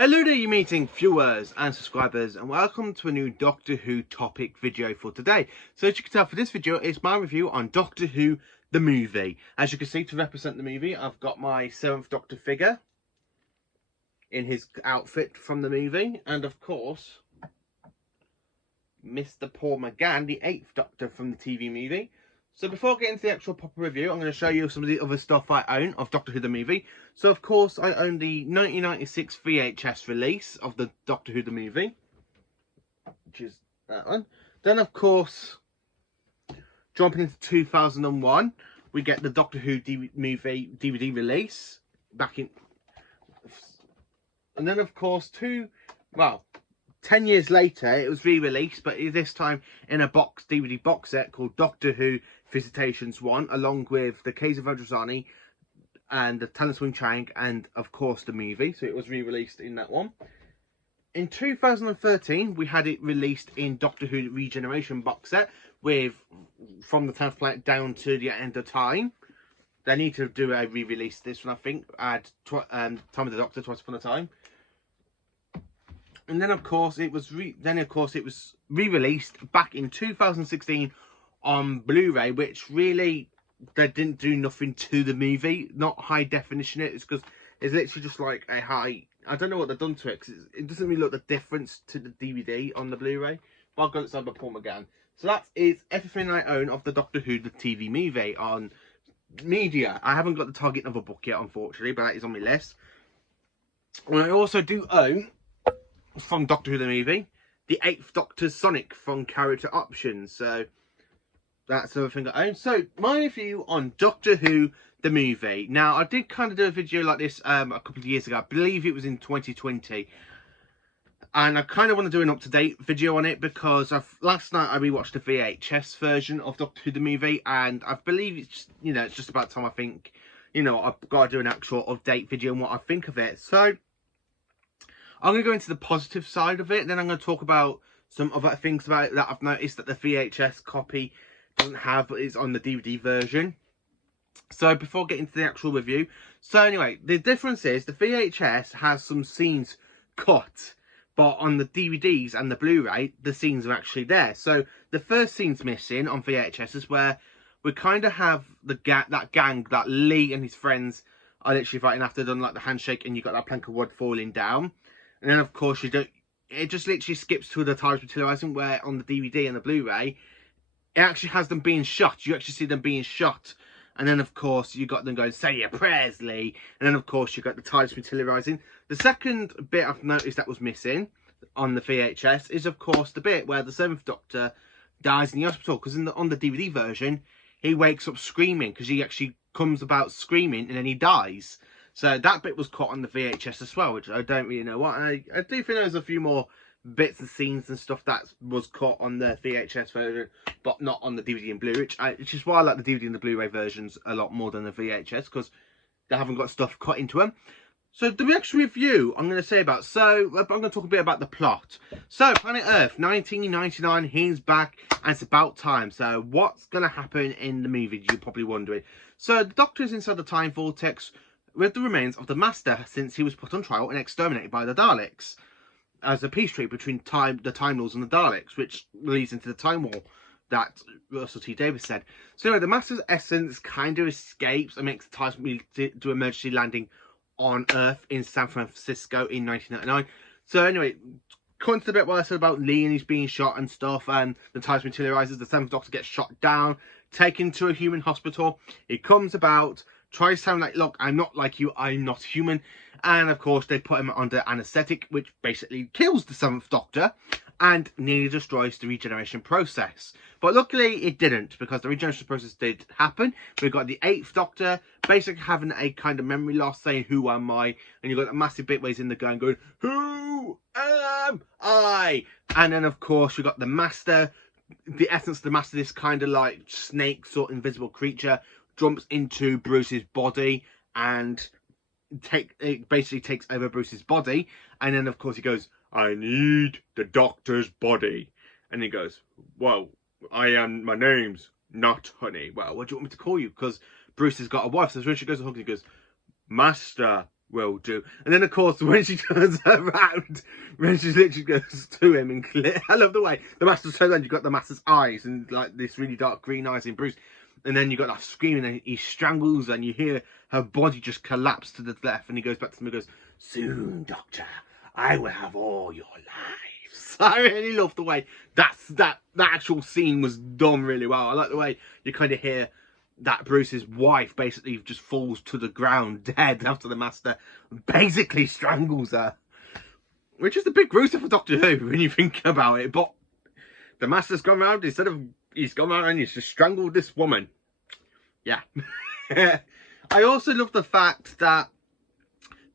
Hello there, you meeting viewers and subscribers, and welcome to a new Doctor Who topic video for today. So as you can tell, for this video it's my review on Doctor Who the movie. As you can see, to represent the movie, I've got my 7th Doctor figure in his outfit from the movie, and of course Mr. Paul McGann, the 8th Doctor from the TV movie. So before getting into the actual proper review, I'm going to show you some of the other stuff I own of Doctor Who the movie. So of course I own the 1996 VHS release of the Doctor Who the movie, which is that one. Then of course, jumping into 2001, we get the Doctor Who movie DVD release back in, and then of course 10 years later, it was re-released, but this time in a DVD box set called Doctor Who Visitations 1, along with the Case of Androzani and the Talons Wing Chang, and of course the movie. So it was re-released in that one. In 2013, we had it released in Doctor Who Regeneration box set, with from the 10th planet down to the end of time. They need to do a re-release this one, I think. Add Time of the Doctor, Twice Upon a Time. And then of course it was re-released back in 2016 on Blu-ray, which really they didn't do nothing to the movie, not high definition. It's because it's literally just like a high. I don't know what they've done to it, because it doesn't really look the difference to the DVD on the Blu-ray. But I've got it signed by Paul McGann. So that is everything I own of the Doctor Who the TV movie on media. I haven't got the Target Novel book yet, unfortunately, but that is on my list. And I also do own, from Doctor Who the movie, the 8th Doctor Sonic from Character Options. So that's another thing I own. So my review on Doctor Who the movie. Now I did kind of do a video like this a couple of years ago. I believe it was in 2020, and I kind of want to do an up-to-date video on it because last night I rewatched the VHS version of Doctor Who the movie, and I believe it's it's just about time. I think I've got to do an actual update video on what I think of it. So I'm going to go into the positive side of it, then I'm going to talk about some other things about it that I've noticed that the VHS copy doesn't have, but is on the DVD version. So before getting to the actual review, so anyway, the difference is the VHS has some scenes cut, but on the DVDs and the Blu-ray, the scenes are actually there. So the first scene's missing on VHS is where we kind of have that gang that Lee and his friends are literally fighting after done like the handshake, and you got that plank of wood falling down. And then, of course, it just literally skips to the TARDIS materialising, where on the DVD and the Blu-ray, it actually has them being shot. You actually see them being shot. And then, of course, you got them going, say your prayers, Lee. And then, of course, you got the TARDIS materialising. The second bit I've noticed that was missing on the VHS is, of course, the bit where the 7th Doctor dies in the hospital. Because on the DVD version, he wakes up screaming, because he actually comes about screaming and then he dies. So that bit was cut on the VHS as well, which I don't really know what. And I do think there's a few more bits and scenes and stuff that was cut on the VHS version, but not on the DVD and Blu-ray, which is why I like the DVD and the Blu-ray versions a lot more than the VHS, because they haven't got stuff cut into them. So the actual review I'm going to say about, so I'm going to talk a bit about the plot. So Planet Earth, 1999, he's back, and it's about time. So what's going to happen in the movie, you're probably wondering. So the Doctor is inside the time vortex with the remains of the Master, since he was put on trial and exterminated by the Daleks as a peace treaty between the Time Lords and the Daleks, which leads into the Time War that Russell T Davies said. So anyway, the Master's essence kind of escapes and makes the TARDIS do emergency landing on Earth in San Francisco in 1999. So anyway, according to the bit where I said about Lee and he's being shot and stuff, and the TARDIS materializes, the 7th Doctor gets shot down, taken to a human hospital. He comes about, tries to sound like, look, I'm not like you, I'm not human. And of course, they put him under anaesthetic, which basically kills the 7th Doctor and nearly destroys the regeneration process. But luckily, it didn't, because the regeneration process did happen. We've got the 8th Doctor basically having a kind of memory loss, saying, who am I? And you've got a massive bit where he's in the gun going, who am I? And then, of course, you've got the Master, the essence of the Master, this kind of like snake sort of invisible creature, jumps into Bruce's body and it basically takes over Bruce's body. And then, of course, he goes, I need the Doctor's body. And he goes, well, my name's not Honey. Well, what do you want me to call you? Because Bruce has got a wife. So when she goes to hug, he goes, Master will do. And then, of course, when she turns around, when she literally goes to him and I love the way the Master's so around, you've got the Master's eyes and like this really dark green eyes in Bruce. And then you got that screaming and he strangles and you hear her body just collapse to the left. And he goes back to him and goes, "Soon, Doctor, I will have all your lives." I really love the way that actual scene was done really well. I like the way you kind of hear that Bruce's wife basically just falls to the ground dead after the Master basically strangles her. Which is the big Bruiser for Doctor Who when you think about it. But the Master's gone around, he's gone around and he's just strangled this woman. Yeah. I also love the fact that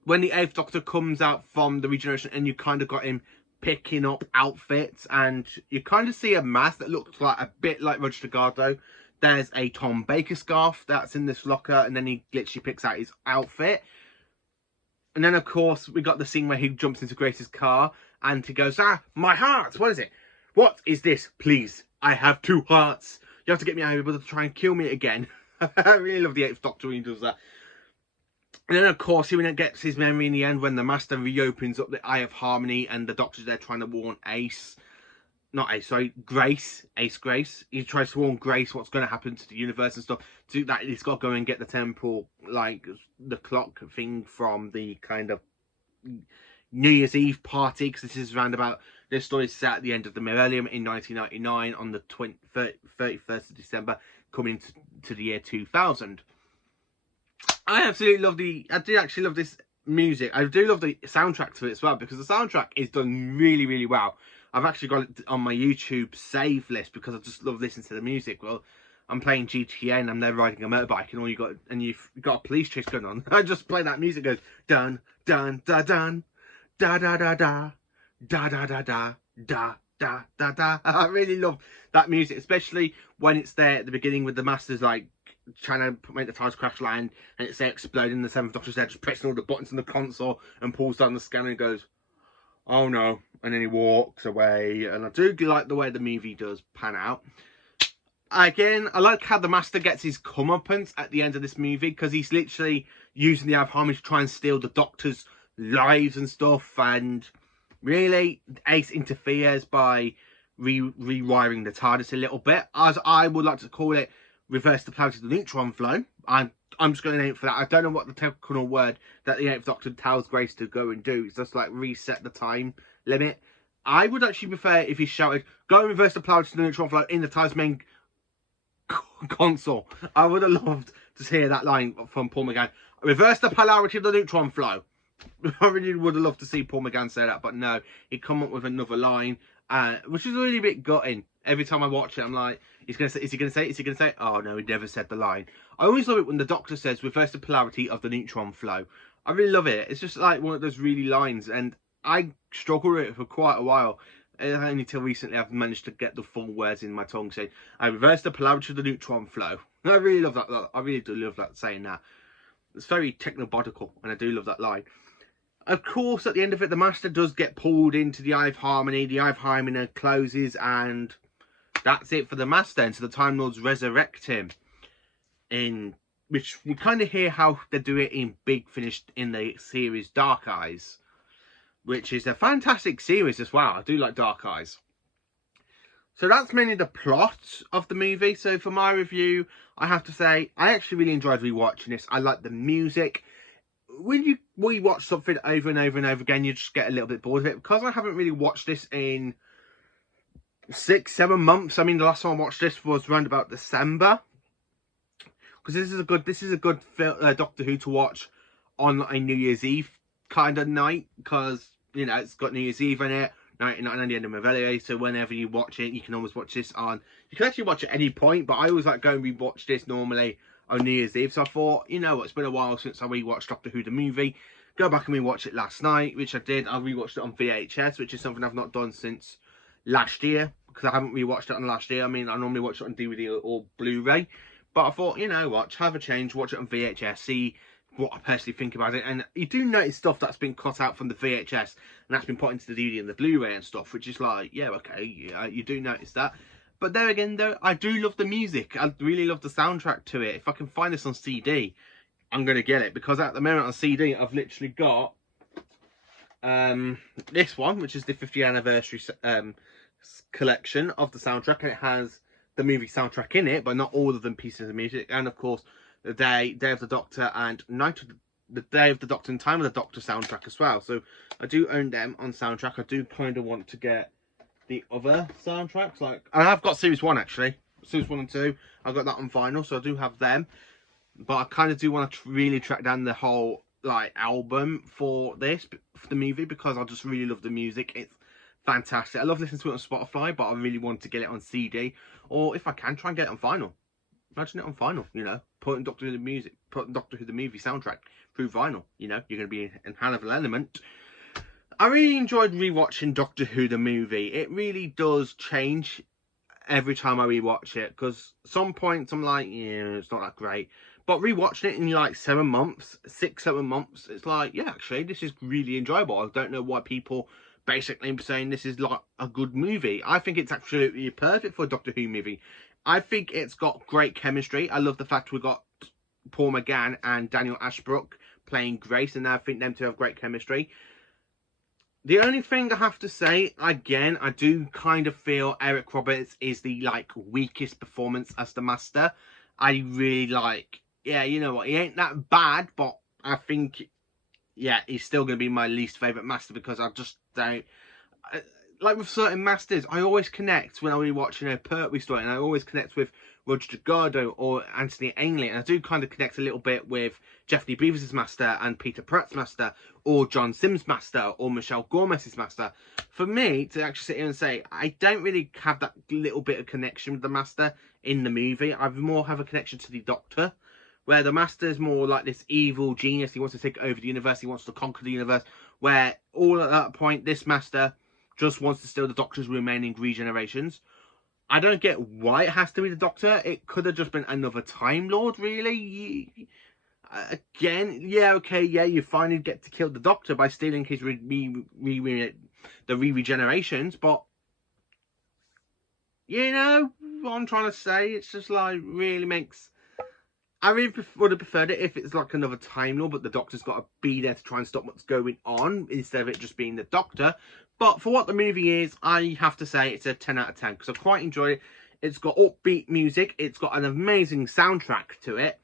when the 8th Doctor comes out from the regeneration and you kind of got him picking up outfits and you kind of see a mask that looks like a bit like Roger Delgado. There's a Tom Baker scarf that's in this locker and then he literally picks out his outfit. And then, of course, we got the scene where he jumps into Grace's car and he goes, "Ah, my heart, what is it? What is this? Please, I have 2 hearts. You have to get me out of here to try and kill me again." I really love the 8th Doctor when he does that. And then, of course, he gets his memory in the end when the Master reopens up the Eye of Harmony and the Doctor's there trying to warn Grace. He tries to warn Grace what's going to happen to the universe and stuff. To do that, he's got to go and get the temple, like the clock thing from the kind of New Year's Eve party, because this is around about, this story is set at the end of the millennium in 1999 on the 31st of December, coming to the year 2000. I absolutely love I do actually love this music. I do love the soundtrack to it as well, because the soundtrack is done really, really well. I've actually got it on my YouTube save list because I just love listening to the music. Well, I'm playing GTA and I'm there riding a motorbike and you've got a police chase going on. I just play that music, goes dun dun da dun da da da da da da da da da da da da. I really love that music, especially when it's there at the beginning with the Masters like trying to make the TARDIS crash land and it's there exploding. The 7th Doctor's there just pressing all the buttons on the console and pulls down the scanner and goes, "Oh no," and then he walks away. And I do like the way the movie does pan out. Again, I like how the Master gets his comeuppance at the end of this movie, because he's literally using the Eye of Harmony to try and steal the Doctor's lives and stuff, and really Ace interferes by rewiring the TARDIS a little bit, as I would like to call it, reverse the polarity of the neutron flow. I'm just going to name it for that. I don't know what the technical word that the 8th Doctor tells Grace to go and do. It's just like reset the time limit. I would actually prefer if he shouted, "Go and reverse the polarity of the neutron flow" in the TARDIS main console. I would have loved to hear that line from Paul McGann. "Reverse the polarity of the neutron flow." I really would have loved to see Paul McGann say that, but no, he'd come up with another line, which is really a bit gutting. Every time I watch it, I'm like, is he going to say it? Oh no, he never said the line. I always love it when the Doctor says, "Reverse the polarity of the neutron flow." I really love it. It's just like one of those really lines, and I struggled with it for quite a while. Only until recently I've managed to get the full words in my tongue saying, "I reverse the polarity of the neutron flow." And I really love that. I really do love that, saying that. It's very technobodical, and I do love that line. Of course, at the end of it, the Master does get pulled into the Eye of Harmony. The Eye of Harmony closes, and that's it for the Master. And so the Time Lords resurrect him, in which we kind of hear how they do it in Big Finish in the series Dark Eyes, which is a fantastic series as well. I do like Dark Eyes. So that's mainly the plot of the movie. So for my review, I have to say, I actually really enjoyed rewatching this. I like the music. When you rewatch something over and over and over again, you just get a little bit bored of it. Because I haven't really watched this in 6-7 months. I mean, the last time I watched this was around about December. Because this is a good Doctor Who to watch on a New Year's Eve kind of night. Because, you know, it's got New Year's Eve in it. 99 at the end of Reveille, so whenever you watch it, you can always watch this on. You can actually watch it at any point, but I always like go and rewatch this normally on New Year's Eve. So I thought, you know what, it's been a while since I rewatched Doctor Who the movie. Go back and rewatch it last night, which I did. I rewatched it on VHS, which is something I've not done since last year, because I haven't rewatched it on last year. I mean, I normally watch it on DVD or Blu-ray, but I thought, you know what, have a change, watch it on VHS, see what I personally think about it. And you do notice stuff that's been cut out from the VHS and that's been put into the DVD and the Blu-ray and stuff, which is like, yeah, okay, yeah, you do notice that. But there again, though, I do love the music. I really love the soundtrack to it. If I can find this on CD, I'm going to get it, because at the moment on CD, I've literally got this one, which is the 50th anniversary collection of the soundtrack, and it has the movie soundtrack in it, but not all of them pieces of music. And of course, the Day of the Doctor and the Day of the Doctor and Time of the Doctor soundtrack as well. So I do own them on soundtrack. I do kind of want to get the other soundtracks, like, and I've got Series 1 actually, Series 1 and 2. I got that on vinyl, so I do have them. But I kind of do want to really track down the whole like album for this, for the movie, because I just really love the music. It's fantastic. I love listening to it on Spotify, but I really want to get it on CD, or if I can, try and get it on vinyl. Imagine it on vinyl, you know, putting Doctor Who the music, putting Doctor Who the movie soundtrack through vinyl. You know, you're going to be in hell of an element. I really enjoyed rewatching Doctor Who the movie. It really does change every time I rewatch it, because some points I'm like, yeah, it's not that great. But rewatching it in like 7 months, 6-7 months, it's like, yeah, actually, this is really enjoyable. I don't know why people basically saying this is like a good movie. I think it's absolutely perfect for a Doctor Who movie. I think it's got great chemistry. I love the fact we got Paul McGann and Daniel Ashbrook playing Grace, and I think them two have great chemistry. The only thing I have to say, again, I do kind of feel Eric Roberts is the like weakest performance as the Master. I really like, yeah, you know what, he ain't that bad, but I think, yeah, he's still going to be my least favourite Master, because I just don't, like with certain Masters, I always connect when I rewatch, you know, Pertwee story, and I always connect with Roger Delgado or Anthony Ainley, and I do kind of connect a little bit with Jeff Lee Beavers' Master and Peter Pratt's Master, or John Sims' Master, or Michelle Gomez's Master. For me to actually sit here and say, I don't really have that little bit of connection with the Master in the movie. I more have a connection to the Doctor, where the Master is more like this evil genius. He wants to take over the universe, he wants to conquer the universe, where all at that point, this Master just wants to steal the Doctor's remaining regenerations. I don't get why it has to be the Doctor. It could have just been another Time Lord, really. Again, yeah, okay, yeah, you finally get to kill the Doctor by stealing his regenerations, but you know what I'm trying to say? It's just like really makes. I really would have preferred it if it's like another Time Lord, but the Doctor's got to be there to try and stop what's going on instead of it just being the Doctor. But for what the movie is, I have to say it's a 10 out of 10 because I quite enjoyed it. It's got upbeat music. It's got an amazing soundtrack to it.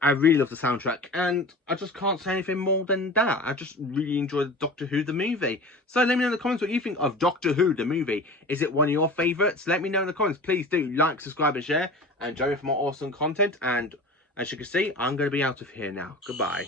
I really love the soundtrack, and I just can't say anything more than that. I just really enjoyed Doctor Who the movie. So let me know in the comments what you think of Doctor Who the movie. Is it one of your favourites? Let me know in the comments. Please do like, subscribe and share, and join me for more awesome content. And as you can see, I'm going to be out of here now. Goodbye.